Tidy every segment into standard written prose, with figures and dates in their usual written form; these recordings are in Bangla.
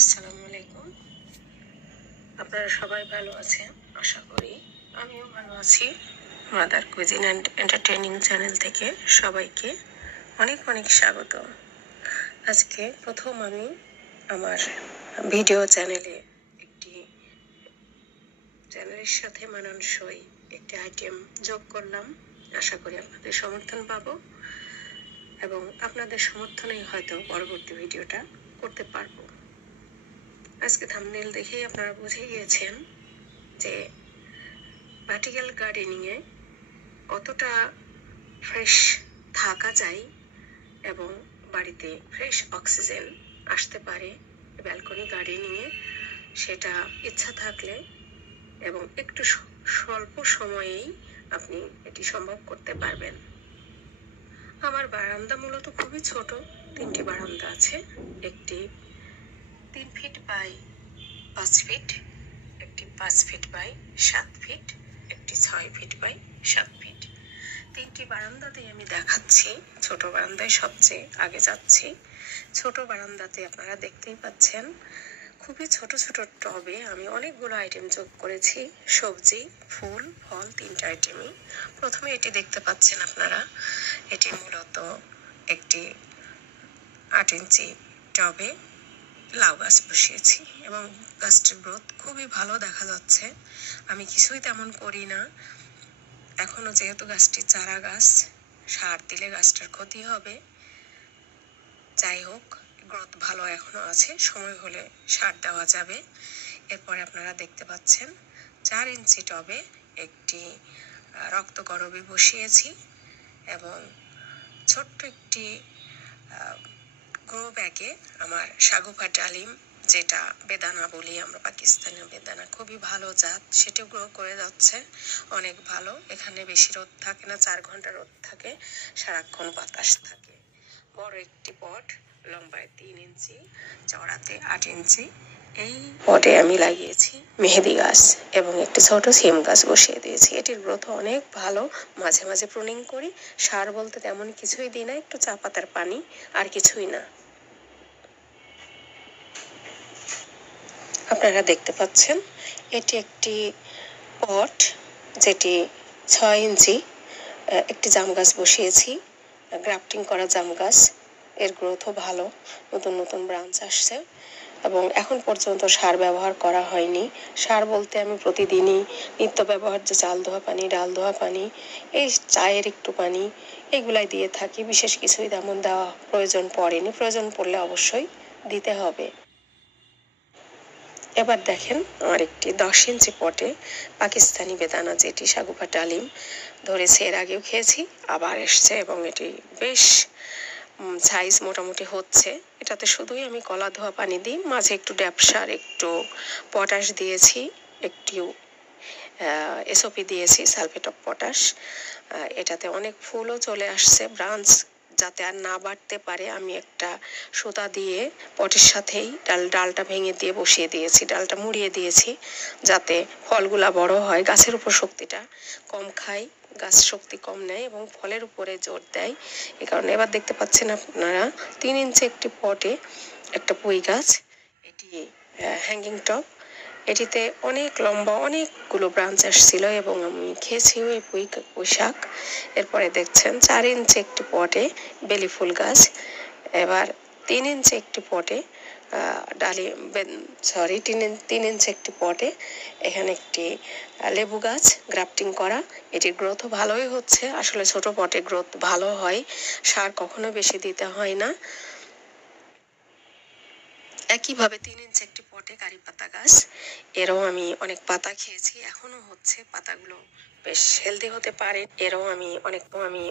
আসসালামু আলাইকুম। আপনারা সবাই ভালো আছেন আশা করি। আমিও ভালো আছি। Mother cuisine and entertaining channel থেকে সবাইকে অনেক অনেক স্বাগত। আজকে প্রথম আমি আমার ভিডিও চ্যানেলে চ্যানেলের সাথে মানানসই একটি আইটেম যোগ করলাম। আশা করি আপনাদের সমর্থন পাবো এবং আপনাদের সমর্থনেই হয়তো পরবর্তী ভিডিওটা করতে পারবো। আজকে থাম্বনেল দেখেই আপনারা বুঝে গিয়েছেন যে ভার্টিক্যাল গার্ডেনিংয়ে কতটা ফ্রেশ থাকা যায় এবং বাড়িতে ফ্রেশ অক্সিজেন আসতে পারে ব্যালকনি গার্ডেনিংয়ে, সেটা ইচ্ছা থাকলে এবং একটু স্বল্প সময়েই আপনি এটি সম্ভব করতে পারবেন। আমার বারান্দা মূলত খুবই ছোট, 3টি বারান্দা আছে। একটি 3 ফিট বাই 5 ফিট, একটি 5 ফিট বাই 7 ফিট, একটি 6 ফিট বাই 7 ফিট। 3টি বারান্দাতেই আমি দেখাচ্ছি। ছোট বারান্দায় সবচেয়ে আগে যাচ্ছি। ছোট বারান্দাতে আপনারা দেখতেই পাচ্ছেন খুবই ছোট ছোট টবে আমি অনেকগুলো আইটেম যোগ করেছি, সবজি, ফুল, ফল, 3টা আইটেমই। প্রথমে এটি দেখতে পাচ্ছেন আপনারা, এটি মূলত একটি 8 ইঞ্চি টবে লাউ গাছ বসিয়েছি এবং গাছটির গ্রোথ খুবই ভালো দেখা যাচ্ছে। আমি কিছুই তেমন করি না এখনো, যেহেতু গাছটি চারা গাছ, সার দিলে গাছটার ক্ষতি হবে। যাই হোক, গ্রোথ ভালো এখনো আছে, সময় হলে সার দেওয়া যাবে। এরপরে আপনারা দেখতে পাচ্ছেন 4 ইঞ্চি টবে একটি রক্তকরবী বসিয়েছি এবং ছোট্ট একটি গ্রো ব্যাগে আমার শাগুফা ডালিম, যেটা বেদানা বলি আমরা, পাকিস্তানের বেদানা, খুবই ভালো জাত, সেটি গ্রো করে যাচ্ছে অনেক ভালো। এখানে বেশি রোদ থাকে না, 4 ঘন্টা রোদ থাকে, সারাক্ষণ বাতাস থাকে। বড় একটি পট, লম্বায় 3 ইঞ্চি, চওড়াতে 8 ইঞ্চি, এই পটে আমি লাগিয়েছি মেহেদি গাছ এবং একটি ছোট সিম গাছ বসিয়ে দিয়েছি। এটির গ্রোথ অনেক ভালো। মাঝে মাঝে প্রুনিং করি। সার বলতে তেমন কিছুই দিই না, একটু চা পাতার পানি, আর কিছুই না। আপনারা দেখতে পাচ্ছেন এটি একটি পট, যেটি 6 ইঞ্চি, একটি জাম গাছ বসিয়েছি, গ্রাফটিং করা জাম গাছ। এর গ্রোথও ভালো, নতুন নতুন ব্রাঞ্চ আসছে এবং এখন পর্যন্ত সার ব্যবহার করা হয়নি। সার বলতে আমি প্রতিদিনই নিত্য ব্যবহার্য চাল ধোয়া পানি, ডাল ধোয়া পানি, এই চায়ের একটু পানি, এগুলাই দিয়ে থাকি। বিশেষ কিছুই তেমন দেওয়া প্রয়োজন পড়েনি, প্রয়োজন পড়লে অবশ্যই দিতে হবে। এবার দেখেন আমার একটি 10 ইঞ্চি পটে পাকিস্তানি বেদানা, যেটি শাগুফা ডালিম ধরেছে, এর আগেও খেয়েছি, আবার এসছে এবং এটি বেশ সাইজ মোটামুটি হচ্ছে। এটাতে শুধুই আমি কলা ধোয়া পানি দিই, মাঝে একটু ড্যাপসার, একটু পটাশ দিয়েছি, একটু এসওপি দিয়েছি, সালফেট অফ পটাশ। এটাতে অনেক ফুলও চলে আসছে। ব্রাঞ্চ যাতে আর না বাড়তে পারে, আমি একটা সুতা দিয়ে পটের সাথেই ডালটা ভেঙে দিয়ে বসিয়ে দিয়েছি, ডালটা মুড়িয়ে দিয়েছি, যাতে ফলগুলা বড় হয়। গাছের উপর শক্তিটা কম খায়, গাছ শক্তি কম নেয় এবং ফলের উপরে জোর দেয়। এই কারণে এবার দেখতে পাচ্ছেন আপনারা 3 ইঞ্চি একটি পটে একটা পুঁই গাছ, এটি হ্যাঙ্গিং টপ। এটিতে অনেক লম্বা অনেকগুলো ব্রাঞ্চ আসছিল এবং আমি খেয়েছি ওই পুঁই শাক। এরপরে দেখছেন 4 ইঞ্চি একটি পটে বেলি ফুল গাছ। এবার 3 ইঞ্চি একটি পটে তিন ইঞ্চি একটি পটে এখানে একটি লেবু গাছ গ্রাফটিং করা। এটির গ্রোথও ভালোই হচ্ছে। আসলে ছোট পটে গ্রোথ ভালো হয়, সার কখনো বেশি দিতে হয় না। একইভাবে 3 ইঞ্চি একটি পটে কারি পাতা গাছ, এরও আমি অনেক পাতা খেয়েছি, এখনো হচ্ছে, পাতাগুলো বেশ হেলদি হতে পারে। এরও আমি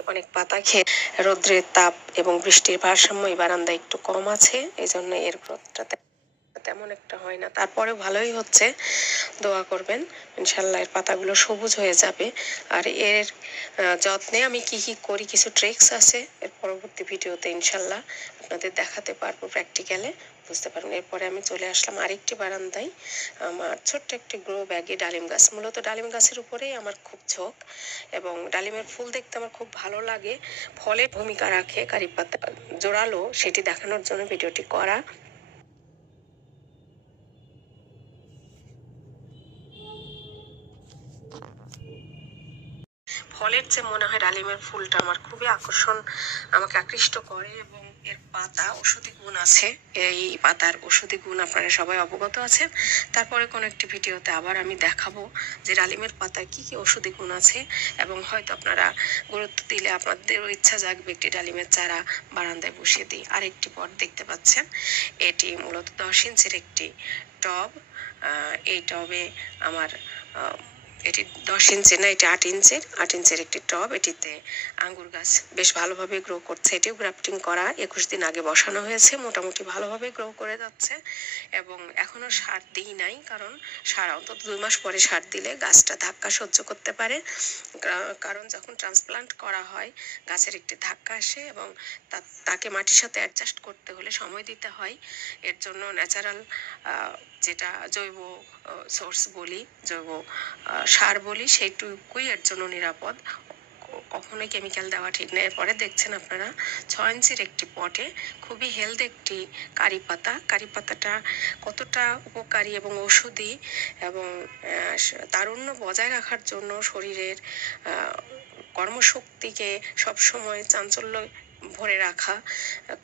অনেক পাতা খেয়ে, রৌদ্রের তাপ এবং বৃষ্টির ভারসাম্য এই বারান্দায় একটু কম আছে, এই জন্য এর গ্রোথটা তেমন একটা হয় না, তারপরে ভালোই হচ্ছে। দোয়া করবেন, ইনশাল্লাহ এর পাতাগুলো সবুজ হয়ে যাবে। আর এর যত্নে আমি কি কি করি, কিছু ট্রিক্স আছে, এর পরবর্তী ভিডিওতে ইনশাল্লাহ আপনাদের দেখাতে পারবো, প্র্যাকটিক্যালে বুঝতে পারবেন। এরপরে আমি চলে আসলাম আরেকটি বারান্দায়, আমার ছোট্ট একটি গ্রো ব্যাগে ডালিম গাছ। মূলত ডালিম গাছের উপরেই আমার খুব ঝোঁক এবং ডালিমের ফুল দেখতে আমার খুব ভালো লাগে। ফলে ভূমিকা রাখে কারি পাতা জোরালো, সেটি দেখানোর জন্য ভিডিওটি করা। ফলের যে মনে হয় ডালিমের ফুলটা আমার খুবই আমাকে আকৃষ্ট করে, এবং এর পাতা ঔষধি গুণ আছে। এই পাতার ঔষধি গুণ আপনারা সবাই অবগত আছেন। তারপরে কোনো একটি ভিডিওতে আবার আমি দেখাবো যে ডালিমের পাতায় কি কি ঔষধি গুণ আছে, এবং হয়তো আপনারা গুরুত্ব দিলে আপনাদেরও ইচ্ছা জাগবে একটি ডালিমের চারা বারান্দায় বসিয়ে দিই। আরেকটি পট দেখতে পাচ্ছেন, এটি মূলত 10 ইঞ্চির একটি টব। এই টবে আমার এটি 10 ইঞ্চি না, এটি 8 ইঞ্চের একটি টব। এটিতে আঙ্গুর গাছ বেশ ভালোভাবে গ্রো করছে। এটিও গ্রাফটিং করা, 21 দিন আগে বসানো হয়েছে, মোটামুটি ভালোভাবে গ্রো করে যাচ্ছে। এবং এখনো সার দিই নাই, কারণ সার অন্তত 2 মাস পরে সার দিলে গাছটা ধাক্কা সহ্য করতে পারে। কারণ যখন ট্রান্সপ্লান্ট করা হয় গাছের একটি ধাক্কা আসে, এবং তাকে মাটির সাথে অ্যাডজাস্ট করতে হলে সময় দিতে হয়। এর জন্য ন্যাচারাল যেটা জৈব সোর্স বলি, জৈব সার বলি, সেইটুকুই এর জন্য নিরাপদ। কখনোই কেমিক্যাল দেওয়া ঠিক নেই। এরপরে দেখছেন আপনারা 6 ইঞ্চির একটি পটে খুবই হেলদি একটি কারি পাতা। কারি পাতাটা কতটা উপকারী এবং ঔষধি, এবং তারুণ্য বজায় রাখার জন্য শরীরের কর্মশক্তিকে সবসময় চাঞ্চল্য ভরে রাখা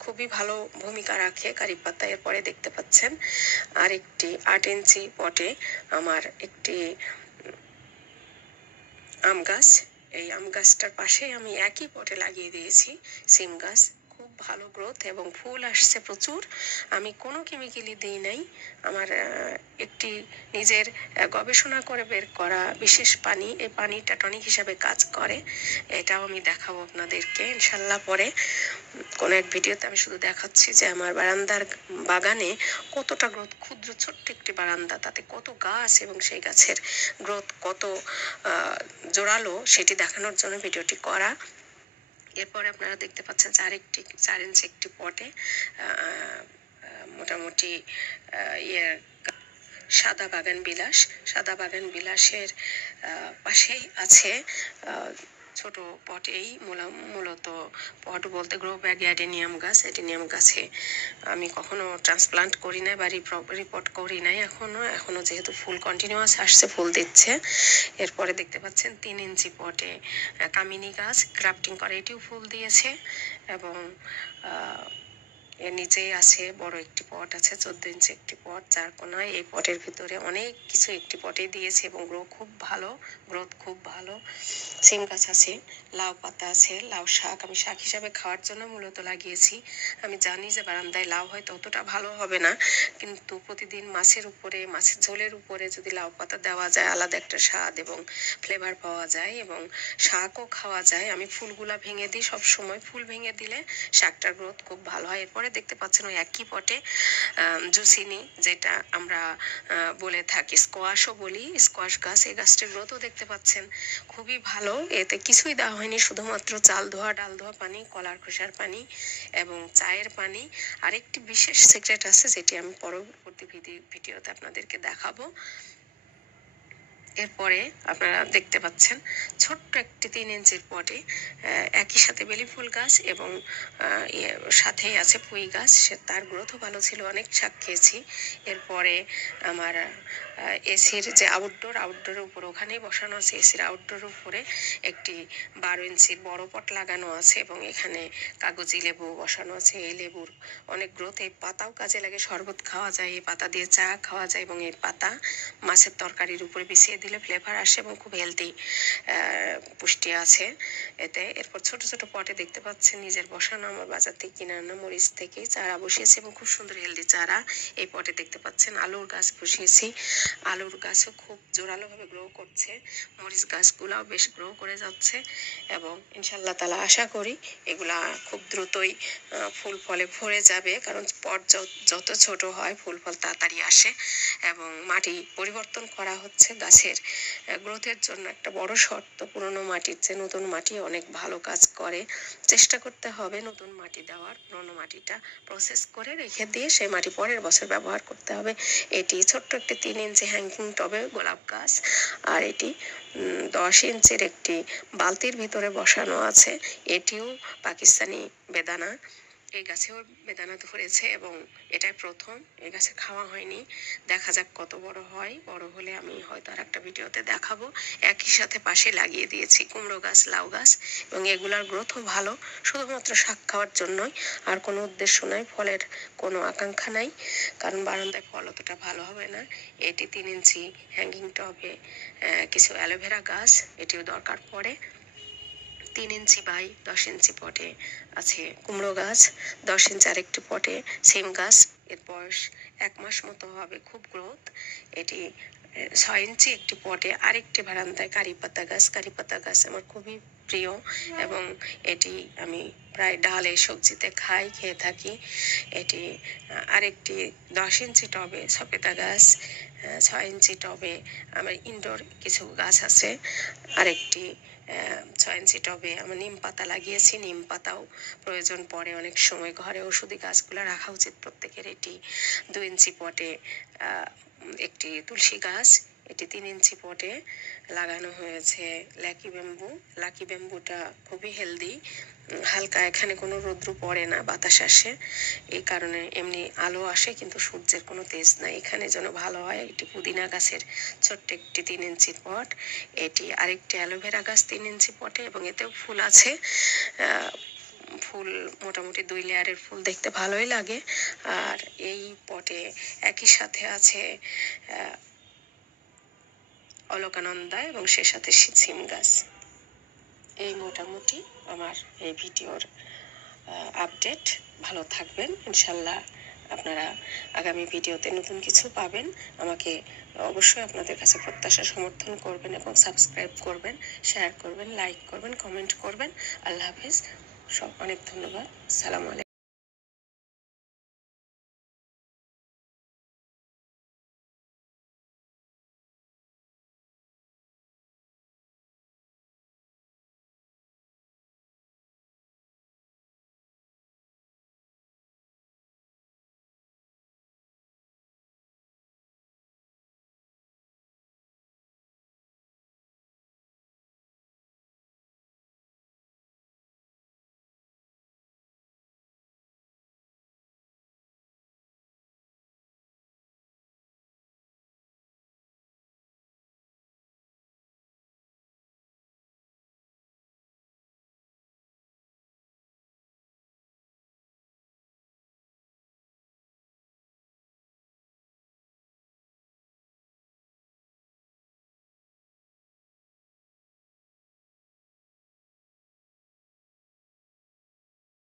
খুবই ভালো ভূমিকা রাখে কারি পাতা। এরপরে দেখতে পাচ্ছেন আরেকটি 8 ইঞ্চি পটে আমার একটি আম গাছ। এই আম গাছটার পাশে আমি একই পটে লাগিয়ে দিয়েছি সিম গাছ। খুব ভালো গ্রোথ এবং ফুল আসছে প্রচুর। আমি কোনো কেমিক্যালি দিই নাই। আমার একটি নিজের গবেষণা করে বের করা বিশেষ পানি, এই পানিটা টনিক হিসাবে কাজ করে। এটাও আমি দেখাবো আপনাদেরকে ইনশাল্লাহ পরে কোনো এক ভিডিওতে। আমি শুধু দেখাচ্ছি যে আমার বারান্দার বাগানে কতটা গ্রোথ, ক্ষুদ্র ছোট্ট একটি বারান্দা, তাতে কত গাছ এবং সেই গাছের গ্রোথ কত জোরালো, সেটি দেখানোর জন্য ভিডিওটি করা। এরপরে আপনারা দেখতে পাচ্ছেন 4 ইঞ্চি একটি পটে মোটামুটি সাদা বাগান বিলাসের পাশেই আছে ছোট পটেই মূলত পট বলতে গ্রো ব্যাগ অ্যাডেনিয়াম গাছ। অ্যাডেনিয়াম গাছে আমি কখনো ট্রান্সপ্লান্ট করি নাই বা রিপোর্ট করি নাই এখনো যেহেতু ফুল কন্টিনিউয়াস আসছে, ফুল দিচ্ছে। এরপরে দেখতে পাচ্ছেন 3 ইঞ্চি পটে কামিনী গাছ গ্রাফটিং করে, এটিও ফুল দিয়েছে। এবং এর নিচেই আছে বড় একটি পট আছে, 14 ইঞ্চি একটি পট, 4 কোনায়। এই পটের ভিতরে অনেক কিছু একটি পটে দিয়েছে এবং গ্রোথ খুব ভালো। সিম গাছ আছে, লাউ পাতা আছে, লাউ শাক আমি শাক হিসাবে খাওয়ার জন্য মূলত লাগিয়েছি। আমি জানি যে বারান্দায় লাউ হয়তো অতটা ভালো হবে না, কিন্তু প্রতিদিন মাছের ঝোলের উপরে যদি লাউ পাতা দেওয়া যায় আলাদা একটা স্বাদ এবং ফ্লেভার পাওয়া যায়, এবং শাকও খাওয়া যায়। আমি ফুলগুলা ভেঙে দিই সব সময়, ফুল ভেঙে দিলে শাকটার গ্রোথ খুব ভালো হয়। এরপরে দেখতে পাচ্ছেন ওই একই পটে জুসিনি, যেটা আমরা বলে থাকি স্কোয়াশও বলি, স্কোয়াশ গাছ। এই গাছটির গ্রোথও দেখতে পাচ্ছেন খুবই ভালো। এতে কিছুই দেওয়া হয়নি, শুধুমাত্র চাল ধোয়া, ডাল ধোয়া পানি, কলার খোসার পানি এবং চায়ের পানি। আরেকটি বিশেষ সিক্রেট আছে যেটি আমি পরবর্তী ভিডিওতে আপনাদেরকে দেখাবো। এরপরে আপনারা দেখতে পাচ্ছেন ছোট্ট একটি 3 ইঞ্চির পটে একই সাথে বেলি ফুল গাছ এবং সাথেই আছে পুঁই গাছ। তার গ্রোথও ভালো ছিল, অনেক শাক খেয়েছি। এরপরে আমার এসির যে আউটডোরের উপর ওখানেই বসানো আছে, এসির আউটডোরের উপরে একটি 12 ইঞ্চির বড় পট লাগানো আছে, এবং এখানে কাগজি লেবু বসানো আছে। এই লেবুর অনেক গ্রোথ। এই পাতাও কাজে লাগে, শরবত খাওয়া যায়, এই পাতা দিয়ে চা খাওয়া যায়, এবং এই পাতা মাছের তরকারির উপরে বিছিয়ে দিলে ফ্লেভার আসে এবং খুব হেলদি পুষ্টি আছে এতে। এরপর ছোট ছোট পটে দেখতে পাচ্ছেন নিজের বসানো, আমার বাজার থেকে কিনে আনা মরিচ থেকে চারা বসিয়েছি এবং খুব সুন্দর হেলদি চারা। এই পটে দেখতে পাচ্ছেন আলুর গাছ বসিয়েছি, আলুর গাছও খুব জোরালোভাবে গ্রো করছে। মরিচ গাছগুলাও বেশ গ্রো করে যাচ্ছে, এবং ইনশাল্লাহ তাআলা আশা করি এগুলা খুব দ্রুতই ফুল ফলে ভরে যাবে, কারণ পট যত ছোট হয় ফুল ফল তাড়াতাড়ি আসে। এবং মাটি পরিবর্তন করা হচ্ছে গাছের গ্রোথের জন্য একটা বড় শর্ত, পুরনো মাটির চেয়ে নতুন মাটি অনেক ভালো কাজ করে। চেষ্টা করতে হবে নতুন মাটি দেওয়ার, পুরনো মাটিটা প্রসেস করে রেখে দিয়ে সেই মাটি পরের বছর ব্যবহার করতে হবে। এটি ছোট্ট একটি 3 ইঞ্চি হ্যাঙ্গিং টবে গোলাপ গাছ, আর এটি 10 ইঞ্চির একটি বালতির ভিতরে বসানো আছে। এটিও পাকিস্তানি বেদানা। এই গাছেও বেদানা ধরেছে এবং এটাই প্রথম, এই গাছে খাওয়া হয়নি। দেখা যাক কত বড় হয়, বড় হলে আমি হয়তো আর একটা ভিডিওতে দেখাবো। একই সাথে পাশে লাগিয়ে দিয়েছি কুমড়ো গাছ, লাউ গাছ, এবং এগুলার গ্রোথও ভালো, শুধুমাত্র শাক খাওয়ার জন্যই, আর কোনো উদ্দেশ্য নাই, ফলের কোনো আকাঙ্ক্ষা নাই, কারণ বারান্দায় ফল অতটা ভালো হবে না। এটি 3 ইঞ্চি হ্যাঙ্গিং টবে কিছু অ্যালোভেরা গাছ, এটিও দরকার পড়ে। 3 ইঞ্চি বাই 10 ইঞ্চি পটে আছে কুমড়ো গাছ, 10 ইঞ্চি আরেকটি পটে সিম গাছ, এর বয়স 1 মাস মতো হবে, খুব গ্রোথ। এটি 6 ইঞ্চি একটি পটে আরেকটি বারান্দায় কারি পাতা গাছ। কারি পাতা গাছ আমার খুবই প্রিয় এবং এটি আমি প্রায় ডালে সবজিতে খাই, খেয়ে থাকি। এটি আরেকটি 10 ইঞ্চি টবে সবেদা গাছ, 6 ইঞ্চি টবে আমার ইনডোর কিছু গাছ আছে। আরেকটি 6 ইঞ্চি টবে আমার নিম পাতা লাগিয়েছি, নিম পাতাও প্রয়োজন পড়ে অনেক সময়, ঘরে ওষুধি গাছগুলো রাখা উচিত প্রত্যেকের। এটি 2 ইঞ্চি পটে একটি তুলসী গাছ, এটি 3 ইঞ্চি পটে লাগানো হয়েছে লাকি ব্যাম্বু। লাকি ব্যাম্বুটা খুবই হেলদি, হালকা, এখানে কোনো রৌদ্র পড়ে না, বাতাস আসে, এই কারণে এমনি আলো আসে কিন্তু সূর্যের কোনো তেজ নাই, এখানে যেন ভালো হয়। এটি পুদিনা গাছের ছোট্ট একটি 3 ইঞ্চি পট। এটি আরেকটি অ্যালোভেরা গাছ 3 ইঞ্চি পটে এবং এতেও ফুল আছে। ফুল মোটামুটি 2 লেয়ারের ফুল, দেখতে ভালোই লাগে। আর এই পটে একই সাথে আছে অলকানন্দা এবং সে সাথে সিম গাছ। এই মোটামুটি আমার এই ভিডিওর আপডেট। ভালো থাকবেন ইনশাল্লাহ। আপনারা আগামী ভিডিওতে নতুন কিছু পাবেন। আমাকে অবশ্যই আপনাদের কাছে প্রত্যাশা সমর্থন করবেন এবং সাবস্ক্রাইব করবেন, শেয়ার করবেন, লাইক করবেন, কমেন্ট করবেন। আল্লাহ হাফিজ, সব অনেক ধন্যবাদ। সালাম আলাইকুম।